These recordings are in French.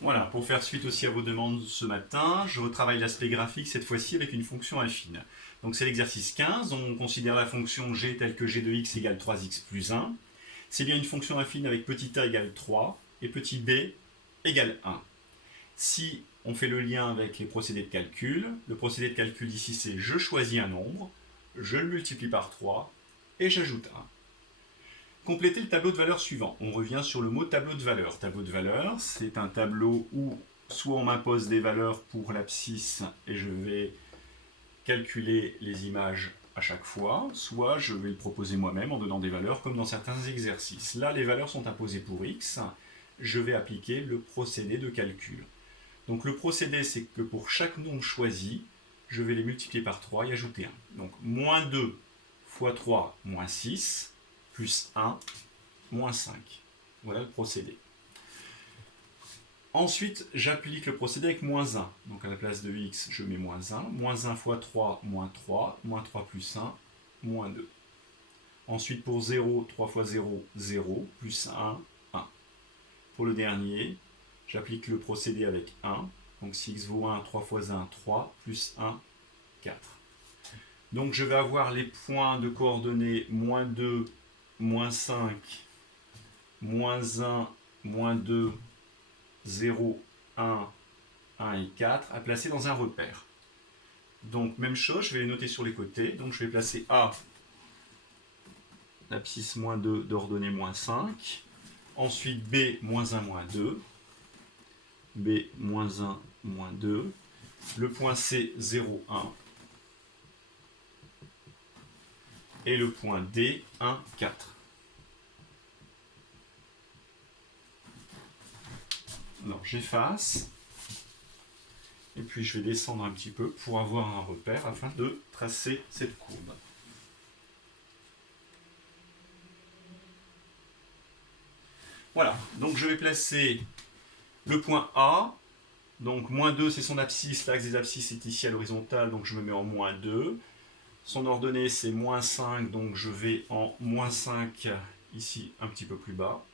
Voilà, pour faire suite aussi à vos demandes ce matin, je retravaille l'aspect graphique cette fois-ci avec une fonction affine. Donc c'est l'exercice 15, on considère la fonction g telle que g de x égale 3x plus 1. C'est bien une fonction affine avec petit a égale 3 et petit b égale 1. Si on fait le lien avec les procédés de calcul, le procédé de calcul ici c'est je choisis un nombre, je le multiplie par 3 et j'ajoute 1. Complétez le tableau de valeurs suivant. On revient sur le mot tableau de valeurs. Tableau de valeurs, c'est un tableau où soit on m'impose des valeurs pour l'abscisse et je vais calculer les images à chaque fois, soit je vais le proposer moi-même en donnant des valeurs comme dans certains exercices. Là, les valeurs sont imposées pour x, je vais appliquer le procédé de calcul. Donc le procédé, c'est que pour chaque nombre choisi, je vais les multiplier par 3 et ajouter 1. Donc moins 2 fois 3, moins 6, plus 1, moins 5. Voilà le procédé. Ensuite, j'applique le procédé avec moins 1. Donc à la place de x, je mets moins 1. Moins 1 fois 3, moins 3. Moins 3 plus 1, moins 2. Ensuite, pour 0, 3 fois 0, 0. Plus 1, 1. Pour le dernier, j'applique le procédé avec 1. Donc si x vaut 1, 3 fois 1, 3. Plus 1, 4. Donc je vais avoir les points de coordonnées moins 2, moins 5, moins 1, moins 2, 0, 1, 1 et 4 à placer dans un repère. Donc même chose, je vais les noter sur les côtés. Donc je vais placer A, l'abscisse moins 2 d'ordonnée moins 5. Ensuite B, moins 1, moins 2. B, moins 1, moins 2. Le point C, 0, 1. Et le point D, 1, 4. Alors j'efface. Et puis je vais descendre un petit peu pour avoir un repère afin de tracer cette courbe. Voilà, donc je vais placer le point A. Donc moins 2 c'est son abscisse, l'axe des abscisses est ici à l'horizontale, donc je me mets en moins 2. Son ordonnée c'est moins 5, donc je vais en moins 5 ici un petit peu plus bas.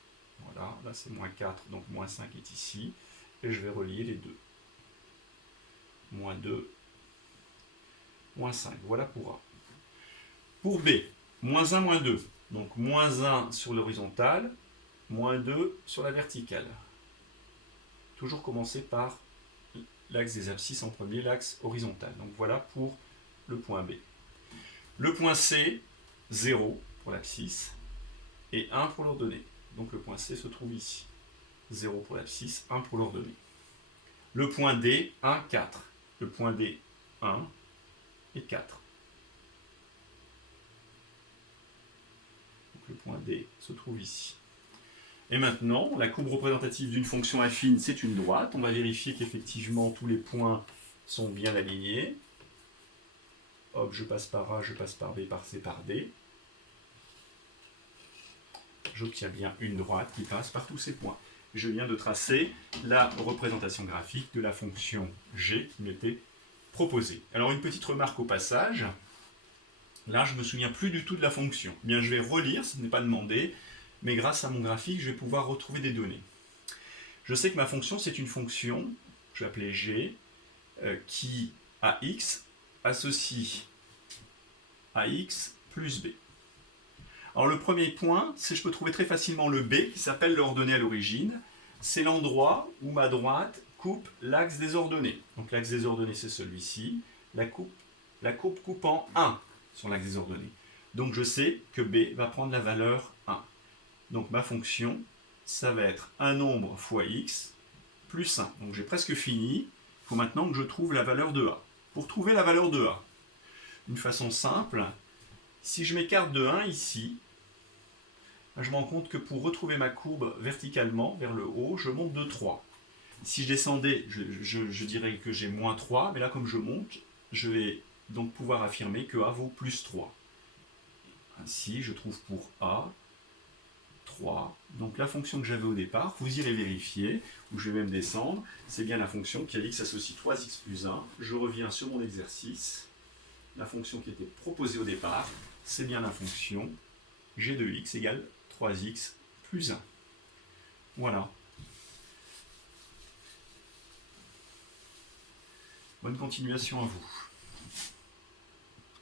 Voilà, là c'est moins 4, donc moins 5 est ici. Et je vais relier les deux. Moins 2, moins 5. Voilà pour A. Pour B, moins 1, moins 2. Donc moins 1 sur l'horizontale, moins 2 sur la verticale. Toujours commencer par l'axe des abscisses en premier, l'axe horizontal. Donc voilà pour le point B. Le point C, 0 pour l'abscisse et 1 pour l'ordonnée. Donc le point C se trouve ici. 0 pour l'abscisse, 1 pour l'ordonnée. Le point D, 1, 4. Le point D, 1 et 4. Donc le point D se trouve ici. Et maintenant, la courbe représentative d'une fonction affine, c'est une droite. On va vérifier qu'effectivement tous les points sont bien alignés. Hop, je passe par A, je passe par B, par C, par D. J'obtiens bien une droite qui passe par tous ces points. Je viens de tracer la représentation graphique de la fonction g qui m'était proposée. Alors une petite remarque au passage. Là, je ne me souviens plus du tout de la fonction. Eh bien, je vais relire, ce n'est pas demandé, mais grâce à mon graphique, je vais pouvoir retrouver des données. Je sais que ma fonction, c'est une fonction, je vais appeler g, qui, à x, associe à x plus b. Alors le premier point, c'est que je peux trouver très facilement le b, qui s'appelle l'ordonnée à l'origine. C'est l'endroit où ma droite coupe l'axe des ordonnées. Donc l'axe des ordonnées, c'est celui-ci. La courbe coupe en 1 sur l'axe des ordonnées. Donc je sais que b va prendre la valeur 1. Donc ma fonction, ça va être un nombre fois x plus 1. Donc j'ai presque fini. Il faut maintenant que je trouve la valeur de a. Pour trouver la valeur de a, une façon simple, si je m'écarte de 1 ici, je me rends compte que pour retrouver ma courbe verticalement vers le haut, je monte de 3. Si je descendais, je dirais que j'ai moins 3, mais là comme je monte, je vais donc pouvoir affirmer que a vaut plus 3. Ainsi, je trouve pour a 3. Donc la fonction que j'avais au départ, vous irez vérifier, ou je vais même descendre, c'est bien la fonction qui a x associe 3x plus 1. Je reviens sur mon exercice. La fonction qui était proposée au départ, c'est bien la fonction g de x égale 3x plus 1. Voilà. Bonne continuation à vous.